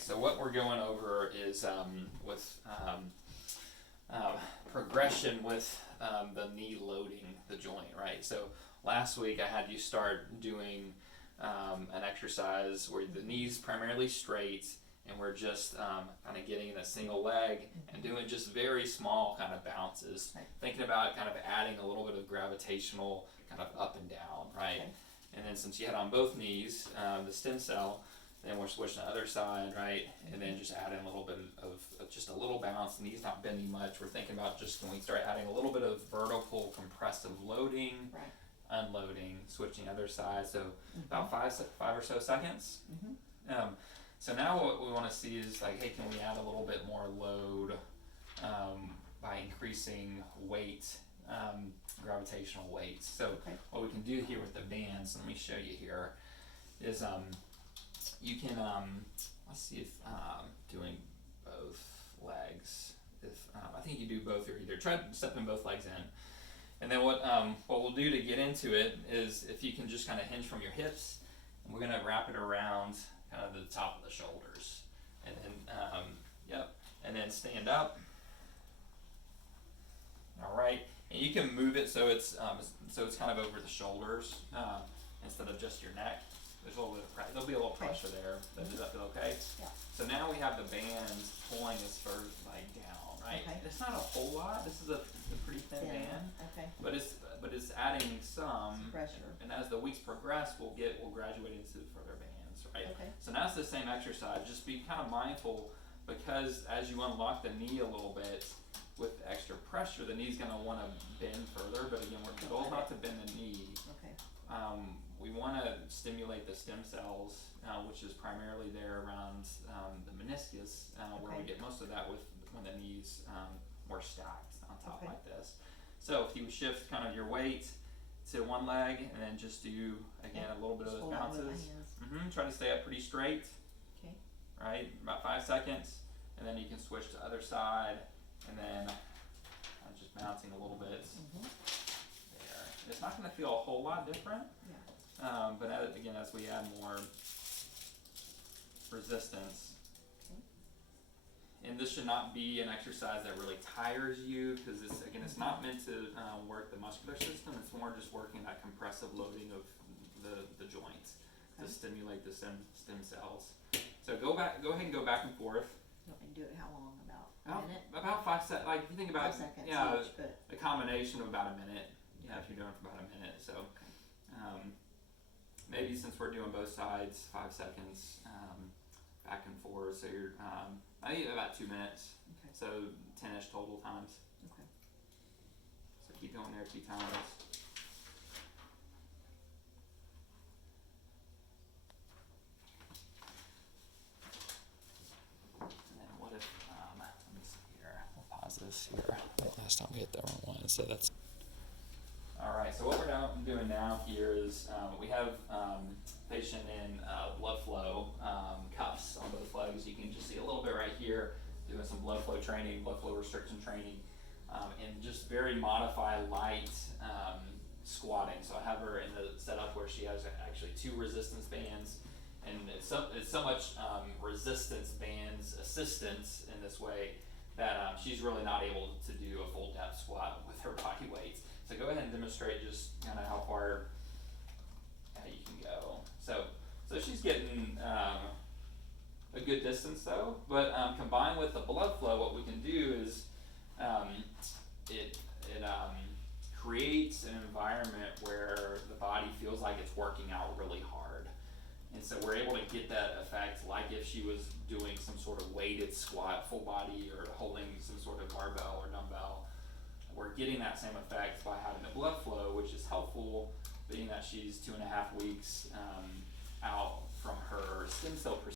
right, so what we're going over is with progression with the knee loading the joint, right? So last week I had you start doing an exercise where the knee's primarily straight and we're just kind of getting in a single leg and doing just very small kind of bounces, Right. thinking about kind of adding a little bit of gravitational kind of up and down, right? Okay. And then since you had on both knees, the stem cell, then we're switching to the other side, right? And then just adding a little bit of just a little bounce. The knee's not bending much. We're thinking about just when we start adding a little bit of vertical compressive loading, Right. unloading, switching other side. So about five or so seconds. So now what we want to see is like, hey, can we add a little bit more load by increasing weight, gravitational weight? So Okay. what we can do here with the bands, let me show you here, is you can let's see if doing both legs. If I think you do both or either. Try stepping both legs in. And then what we'll do to get into it is if you can just kind of hinge from your hips, and we're gonna wrap it around kind of the top of the shoulders, and then and then stand up. All right, and you can move it so it's kind of over the shoulders instead of just your neck. There's a little bit of there'll be a little pressure there. Does that feel okay? Yeah. So now we have the bands pulling this first leg down, right? Okay. It's not a whole lot. This is a pretty thin band, Okay. but it's adding some Pressure. And as the weeks progress, we'll graduate into further bands, right? Okay. So now it's the same exercise. Just be kind of mindful because as you unlock the knee a little bit with the extra pressure, the knee's gonna want to bend further. But again, the goal is not to bend the knee. Okay. We want to stimulate the stem cells, which is primarily there around the meniscus, where we Okay. get most of that with when the knees more stacked on top Okay. like this. So if you shift kind of your weight to one leg and then just do again a little bit of Just those hold on with my bounces. hands. Try to stay up pretty straight, Okay. right? About 5 seconds, and then you can switch to the other side, and then just bouncing a little bit there. It's not going to feel a whole lot different. Yeah. But again, as we add more resistance, Okay. and this should not be an exercise that really tires you because it's not meant to work the muscular system. It's more just working that compressive loading of the joints to Okay. stimulate the stem cells. So go ahead and go back and forth. You want me to do it how long? About a minute? About 5 seconds. Like if you think about 5 seconds yeah, each, but a combination of about a minute. Yeah, if you're doing it for about a minute. So maybe since we're doing both sides, 5 seconds back and forth. So you're I think about 2 minutes. Okay. So 10-ish total times. Okay. So keep going there 2 times. And then what if let me see here. We'll pause this here. Last time we hit the wrong one, so that's. All right. So what we're doing now here is we have patient in blood flow cuffs on both legs. You can just see a little bit right here, doing some blood flow training, blood flow restriction training, and just very modified light squatting. So I have her in the setup where she has actually 2 resistance bands, and it's so much resistance bands assistance in this way that she's really not able to do a full depth squat with her body weight. So go ahead and demonstrate just kind of how far you can go. So she's getting a good distance though, but combined with the blood flow, what we can do is it creates an environment where the body feels like it's working out really hard. And so we're able to get that effect like if she was doing some sort of weighted squat, full body, or holding some sort of barbell or dumbbell. We're getting that same effect by having the blood flow, which is helpful being that she's 2.5 weeks out from her stem cell procedure.